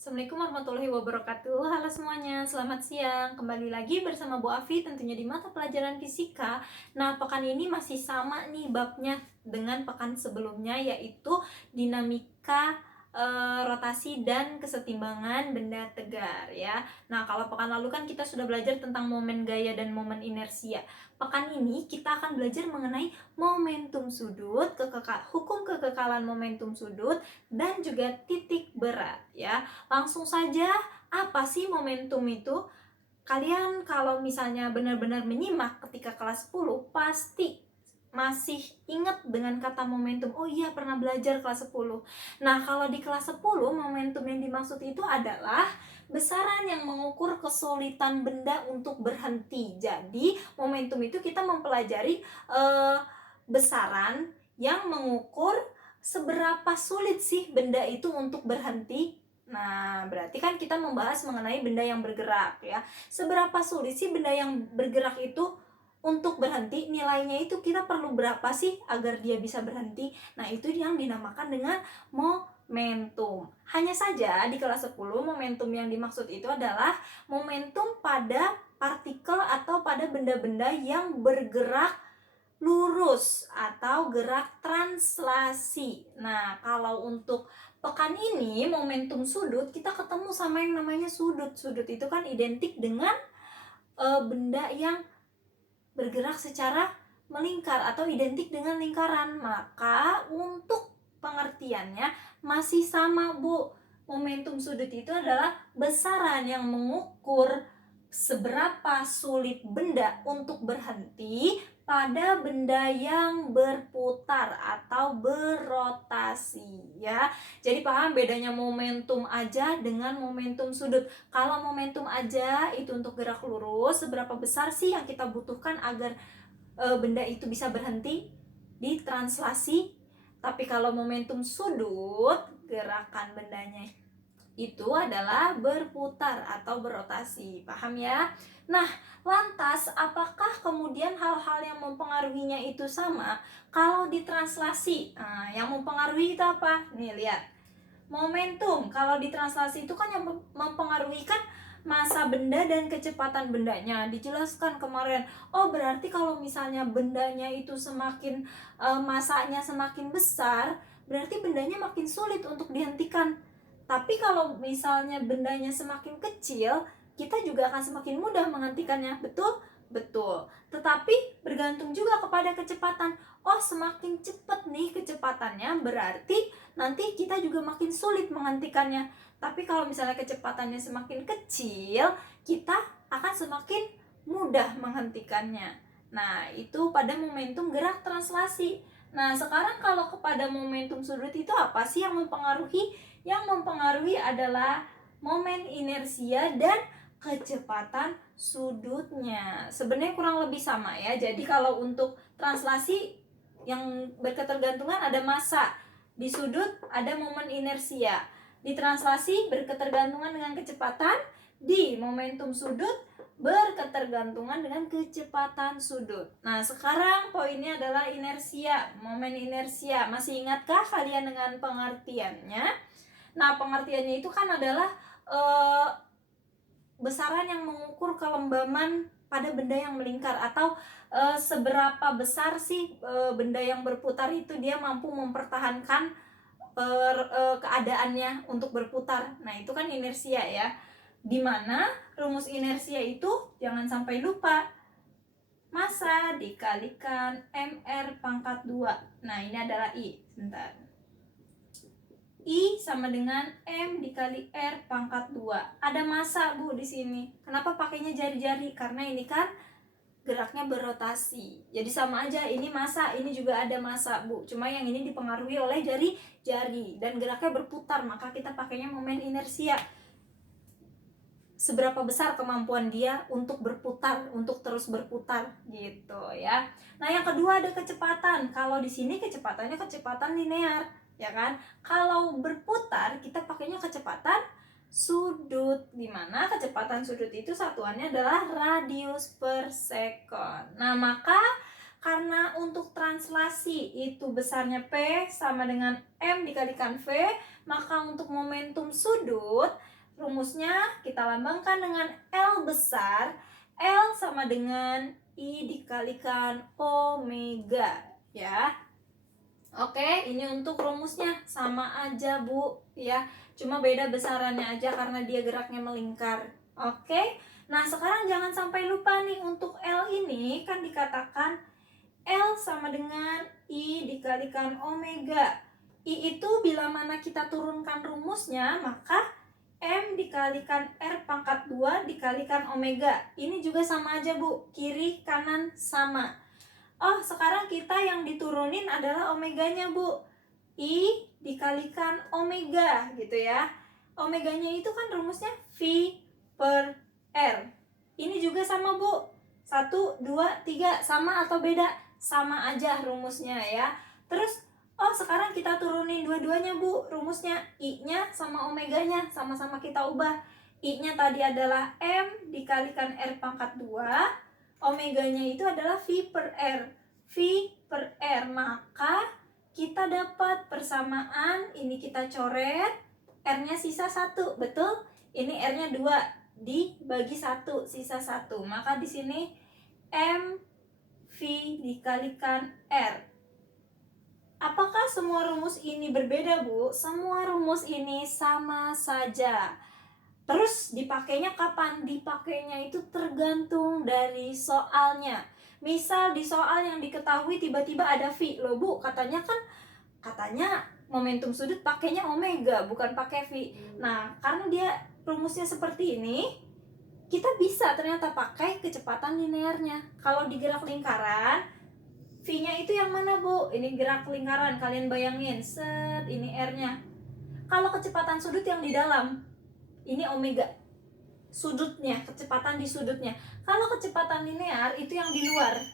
Assalamualaikum warahmatullahi wabarakatuh. Halo semuanya, selamat siang. Kembali lagi bersama Bu Afi tentunya di mata pelajaran fisika. Nah, pekan ini masih sama nih babnya dengan pekan sebelumnya, yaitu dinamika rotasi dan kesetimbangan benda tegar ya. Nah, kalau pekan lalu kan kita sudah belajar tentang momen gaya dan momen inersia. Pekan ini kita akan belajar mengenai momentum sudut, hukum kekekalan momentum sudut, dan juga titik berat ya. Langsung saja, apa sih momentum itu? Kalian kalau misalnya benar-benar menyimak ketika kelas 10, pasti masih ingat dengan kata momentum. Oh iya, pernah belajar kelas 10. Nah, kalau di kelas 10, momentum yang dimaksud itu adalah besaran yang mengukur kesulitan benda untuk berhenti. Jadi, momentum itu kita mempelajari besaran yang mengukur seberapa sulit sih benda itu untuk berhenti. Nah, berarti kan kita membahas mengenai benda yang bergerak ya. Seberapa sulit sih benda yang bergerak itu untuk berhenti? Nilainya itu kita perlu berapa sih agar dia bisa berhenti? Nah, itu yang dinamakan dengan momentum. Hanya saja di kelas 10, momentum yang dimaksud itu adalah momentum pada partikel atau pada benda-benda yang bergerak lurus atau gerak translasi. Nah, kalau untuk pekan ini momentum sudut, kita ketemu sama yang namanya sudut. Sudut itu kan identik dengan benda yang bergerak secara melingkar atau identik dengan lingkaran. Maka untuk pengertiannya masih sama, Bu. Momentum sudut itu adalah besaran yang mengukur seberapa sulit benda untuk berhenti pada benda yang berputar atau berotasi ya. Jadi paham bedanya momentum aja dengan momentum sudut. Kalau momentum aja itu untuk gerak lurus, seberapa besar sih yang kita butuhkan agar benda itu bisa berhenti di translasi. Tapi kalau momentum sudut, gerakan bendanya itu adalah berputar atau berotasi. Paham ya? Nah, lantas apakah kemudian hal-hal yang mempengaruhinya itu sama kalau ditranslasi? Nah, yang mempengaruhi itu apa? Nih, lihat. Momentum, kalau ditranslasi itu kan yang mempengaruhi kan massa benda dan kecepatan bendanya. Dijelaskan kemarin. Oh, berarti kalau misalnya bendanya itu semakin massanya semakin besar, berarti bendanya makin sulit untuk dihentikan. Tapi kalau misalnya bendanya semakin kecil, kita juga akan semakin mudah menghentikannya. Betul? Betul. Tetapi bergantung juga kepada kecepatan. Oh, semakin cepat nih kecepatannya, berarti nanti kita juga makin sulit menghentikannya. Tapi kalau misalnya kecepatannya semakin kecil, kita akan semakin mudah menghentikannya. Nah, itu pada momentum gerak translasi. Nah, sekarang kalau kepada momentum sudut itu apa sih yang mempengaruhi? Yang mempengaruhi adalah momen inersia dan kecepatan sudutnya. Sebenarnya kurang lebih sama ya. Jadi kalau untuk translasi yang berketergantungan ada massa, di sudut ada momen inersia. Di translasi berketergantungan dengan kecepatan, di momentum sudut berketergantungan dengan kecepatan sudut. Nah, sekarang poinnya adalah inersia, momen inersia. Masih ingatkah kalian dengan pengertiannya? Nah, pengertiannya itu kan adalah besaran yang mengukur kelembaman pada benda yang melingkar atau seberapa besar sih benda yang berputar itu dia mampu mempertahankan keadaannya untuk berputar. Nah, itu kan inersia ya. Dimana rumus inersia itu jangan sampai lupa, massa dikalikan mr pangkat 2. Nah, ini adalah I. Sebentar. I sama dengan M dikali R pangkat 2. Ada massa, Bu, di sini. Kenapa pakainya jari-jari? Karena ini kan geraknya berotasi. Jadi sama aja, ini massa, ini juga ada massa, Bu. Cuma yang ini dipengaruhi oleh jari-jari dan geraknya berputar, maka kita pakainya momen inersia. Seberapa besar kemampuan dia untuk berputar, untuk terus berputar gitu ya. Nah, yang kedua ada kecepatan. Kalau di sini kecepatannya kecepatan linear, ya kan? Kalau berputar kita pakainya kecepatan sudut, dimana kecepatan sudut itu satuannya adalah radius per sekon. Nah, maka karena untuk translasi itu besarnya P sama dengan M dikalikan V, maka untuk momentum sudut rumusnya kita lambangkan dengan L besar. L sama dengan I dikalikan omega ya. Oke, ini untuk rumusnya sama aja Bu ya. Cuma beda besarannya aja karena dia geraknya melingkar. Oke. Nah, sekarang jangan sampai lupa nih untuk L ini kan dikatakan L sama dengan I dikalikan omega. I itu bila mana kita turunkan rumusnya, maka M dikalikan R pangkat 2 dikalikan omega. Ini juga sama aja Bu, kiri kanan sama. Oh, sekarang kita yang diturunin adalah omeganya Bu. I dikalikan omega gitu ya. Omeganya itu kan rumusnya V per R. Ini juga sama Bu. 1, 2, 3 sama atau beda? Sama aja rumusnya ya. Terus sekarang kita turunin dua-duanya Bu rumusnya. I-nya sama omeganya sama-sama kita ubah. I-nya tadi adalah M dikalikan R pangkat 2. Omeganya itu adalah V per R. V per R. Maka kita dapat persamaan. Ini kita coret. R-nya sisa 1. Betul? Ini R-nya 2 dibagi 1, sisa 1. Maka di sini M V dikalikan R. Apakah semua rumus ini berbeda, Bu? Semua rumus ini sama saja. Terus dipakainya kapan? Dipakainya itu tergantung dari soalnya. Misal di soal yang diketahui tiba-tiba ada V. Loh Bu, katanya momentum sudut pakainya omega, bukan pakai V. Nah, karena dia rumusnya seperti ini, kita bisa ternyata pakai kecepatan linearnya. Kalau di gerak lingkaran, V-nya itu yang mana Bu? Ini gerak lingkaran, kalian bayangin. Set, ini R-nya. Kalau kecepatan sudut yang di dalam, ini omega. Sudutnya, kecepatan di sudutnya. Kalau kecepatan linear itu yang di luar,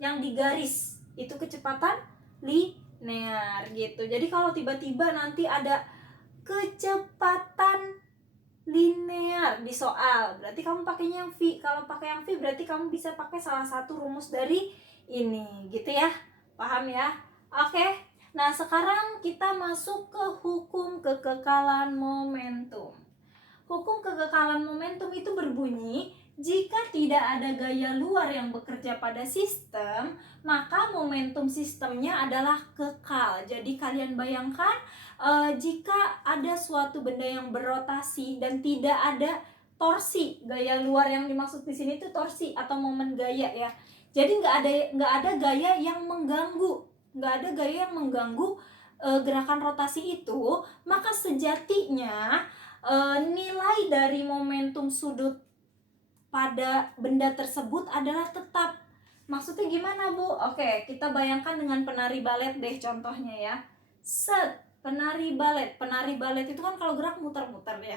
yang di garis, itu kecepatan linear gitu. Jadi kalau tiba-tiba nanti ada kecepatan linear di soal, berarti kamu pakainya yang V. Kalau pakai yang V berarti kamu bisa pakai salah satu rumus dari ini gitu ya. Paham ya? Oke. Nah, sekarang kita masuk ke hukum kekekalan momentum. Hukum kekekalan momentum itu berbunyi, jika tidak ada gaya luar yang bekerja pada sistem, maka momentum sistemnya adalah kekal. Jadi kalian bayangkan jika ada suatu benda yang berotasi dan tidak ada torsi, gaya luar yang dimaksud di sini itu torsi atau momen gaya ya. Jadi nggak ada gaya yang mengganggu, gerakan rotasi itu, maka sejatinya nilai dari momentum sudut pada benda tersebut adalah tetap. Maksudnya gimana Bu? Oke, kita bayangkan dengan penari balet deh contohnya ya. Set, penari balet itu kan kalau gerak muter-muter ya.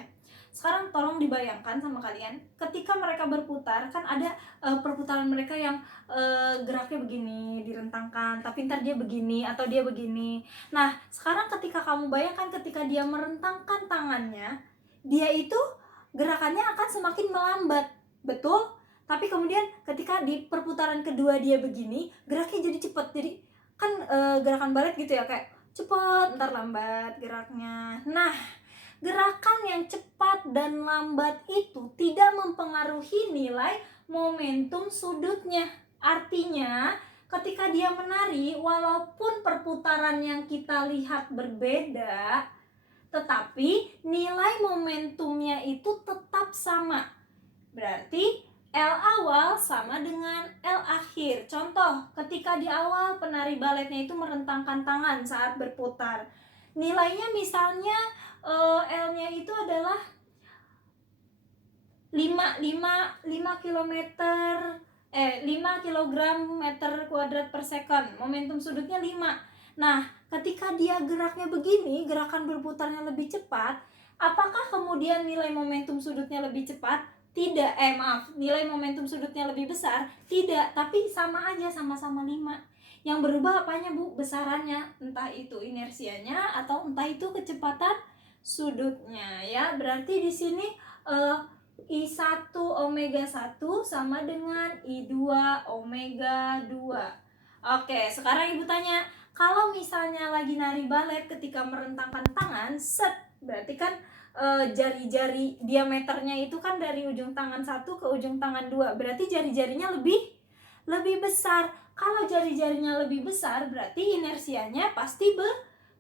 Sekarang tolong dibayangkan sama kalian, ketika mereka berputar kan ada perputaran mereka yang geraknya begini, direntangkan, tapi ntar dia begini atau dia begini. Nah, sekarang ketika kamu bayangkan ketika dia merentangkan tangannya, dia itu gerakannya akan semakin melambat, betul? Tapi kemudian ketika di perputaran kedua dia begini, geraknya jadi cepat. Jadi kan gerakan balet gitu ya, kayak cepat, ntar lambat geraknya. Nah, gerakan yang cepat dan lambat itu tidak mempengaruhi nilai momentum sudutnya. Artinya, ketika dia menari, walaupun perputaran yang kita lihat berbeda, tetapi nilai momentumnya itu tetap sama. Berarti L awal sama dengan L akhir. Contoh, ketika di awal penari baletnya itu merentangkan tangan saat berputar, nilainya misalnya L-nya itu adalah 5 kilogram meter kuadrat per second. Momentum sudutnya 5. Nah, ketika dia geraknya begini, gerakan berputarnya lebih cepat, apakah kemudian nilai momentum sudutnya lebih cepat? Tidak, nilai momentum sudutnya lebih besar? Tidak, tapi sama aja, sama-sama 5. Yang berubah apanya Bu? Besarannya, entah itu inersianya atau entah itu kecepatan sudutnya ya. Berarti di sini I1 omega 1 sama dengan I2 omega 2. Oke, sekarang Ibu tanya, kalau misalnya lagi nari balet ketika merentangkan tangan, set, berarti kan jari-jari diameternya itu kan dari ujung tangan 1 ke ujung tangan 2, berarti jari-jarinya lebih besar. Kalau jari-jarinya lebih besar berarti inersianya pasti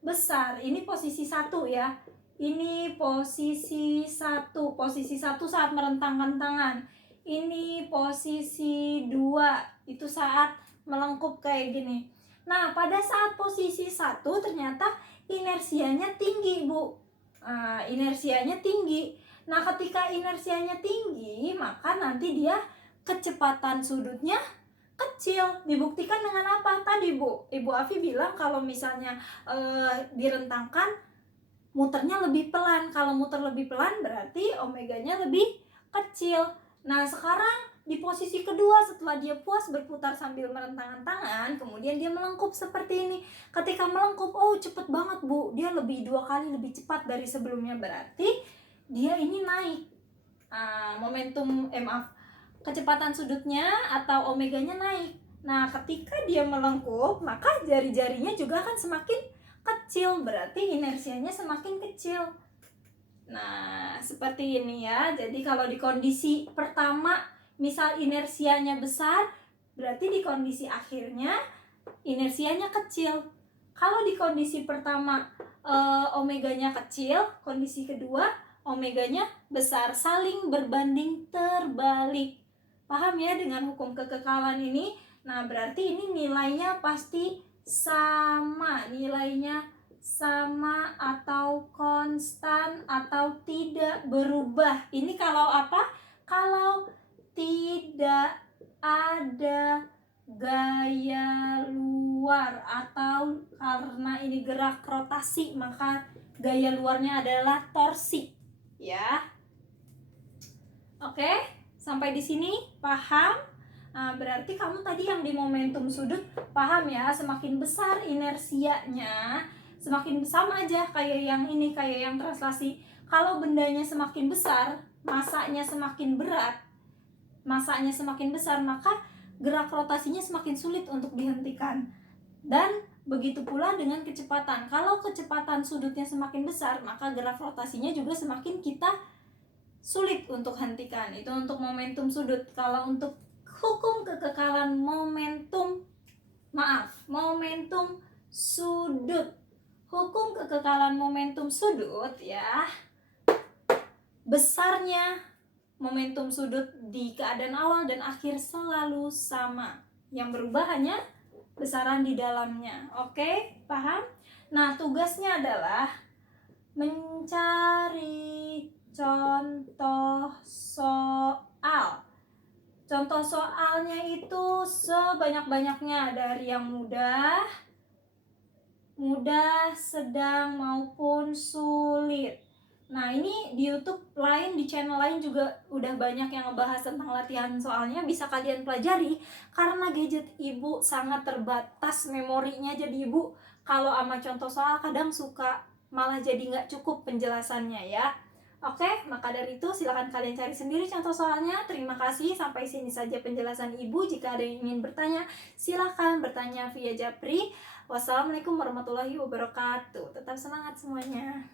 besar. Ini posisi 1 ya. Ini posisi 1. Posisi 1 saat merentangkan tangan. Ini posisi 2, itu saat melengkup kayak gini. Nah, pada saat posisi 1 ternyata inersianya tinggi, Bu. Inersianya tinggi. Nah, ketika inersianya tinggi, maka nanti dia kecepatan sudutnya kecil. Dibuktikan dengan apa tadi, Bu? Ibu Afi bilang kalau misalnya direntangkan muternya lebih pelan. Kalau muter lebih pelan berarti omeganya lebih kecil. Nah, sekarang di posisi kedua setelah dia puas berputar sambil merentangkan tangan, kemudian dia melengkup seperti ini. Ketika melengkup, oh cepet banget, Bu, dia lebih 2 kali lebih cepat dari sebelumnya, berarti dia ini naik kecepatan sudutnya atau omeganya naik. Nah, ketika dia melengkup, maka jari-jarinya juga akan semakin kecil, berarti inersianya semakin kecil. Nah, seperti ini ya. Jadi kalau di kondisi pertama misal inersianya besar, berarti di kondisi akhirnya inersianya kecil. Kalau di kondisi pertama omeganya kecil, kondisi kedua omeganya besar, saling berbanding terbalik. Paham ya dengan hukum kekekalan ini? Nah, berarti ini nilainya pasti sama, nilainya sama atau konstan atau tidak berubah. Ini kalau apa? Kalau tidak ada gaya luar, atau karena ini gerak rotasi maka gaya luarnya adalah torsi ya. Oke, sampai di sini paham? Nah, berarti kamu tadi yang di momentum sudut paham ya, semakin besar inersianya, semakin sama aja kayak yang ini, kayak yang translasi. Kalau bendanya semakin besar, masanya semakin berat, masanya semakin besar, maka gerak rotasinya semakin sulit untuk dihentikan. Dan begitu pula dengan kecepatan. Kalau kecepatan sudutnya semakin besar, maka gerak rotasinya juga semakin kita sulit untuk hentikan. Itu untuk momentum sudut. Kalau untuk hukum kekekalan momentum sudut, hukum kekekalan momentum sudut ya, besarnya momentum sudut di keadaan awal dan akhir selalu sama. Yang berubah hanya besaran di dalamnya. Oke, paham? Nah, tugasnya adalah mencari contoh soal. Contoh soalnya itu sebanyak-banyaknya, dari yang mudah, sedang maupun sulit. Nah, ini di YouTube lain, di channel lain juga udah banyak yang ngebahas tentang latihan soalnya, bisa kalian pelajari. Karena gadget ibu sangat terbatas memorinya, jadi ibu kalau sama contoh soal kadang suka malah jadi nggak cukup penjelasannya ya. Oke, maka dari itu silakan kalian cari sendiri contoh soalnya. Terima kasih, sampai sini saja penjelasan ibu. Jika ada yang ingin bertanya, silakan bertanya via Japri. Wassalamualaikum warahmatullahi wabarakatuh. Tetap semangat semuanya.